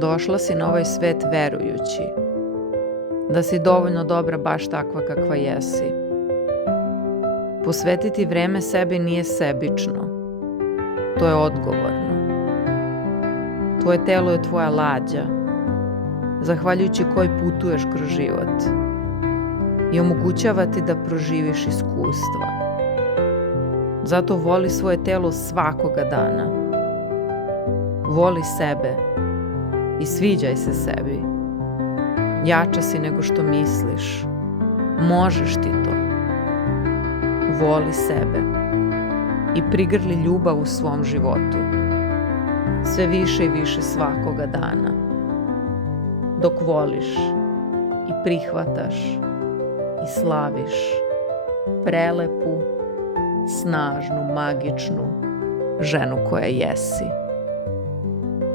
Došla si na ovaj svet verujući da si dovoljno dobra baš takva kakva jesi. Posvetiti vreme sebi nije sebično. To je odgovorno. Tvoje telo je tvoja lađa, zahvaljujući kojoj putuješ kroz život i omogućava ti da proživiš iskustva. Zato voli svoje telo svakoga dana. Voli sebe i sviđaj se sebi. Jača si nego što misliš. Možeš ti to. Voli sebe i prigrli ljubav u svom životu. Sve više i više svakoga dana. Dok voliš i prihvataš i slaviš prelepu, snažnu, magičnu ženu koja jesi.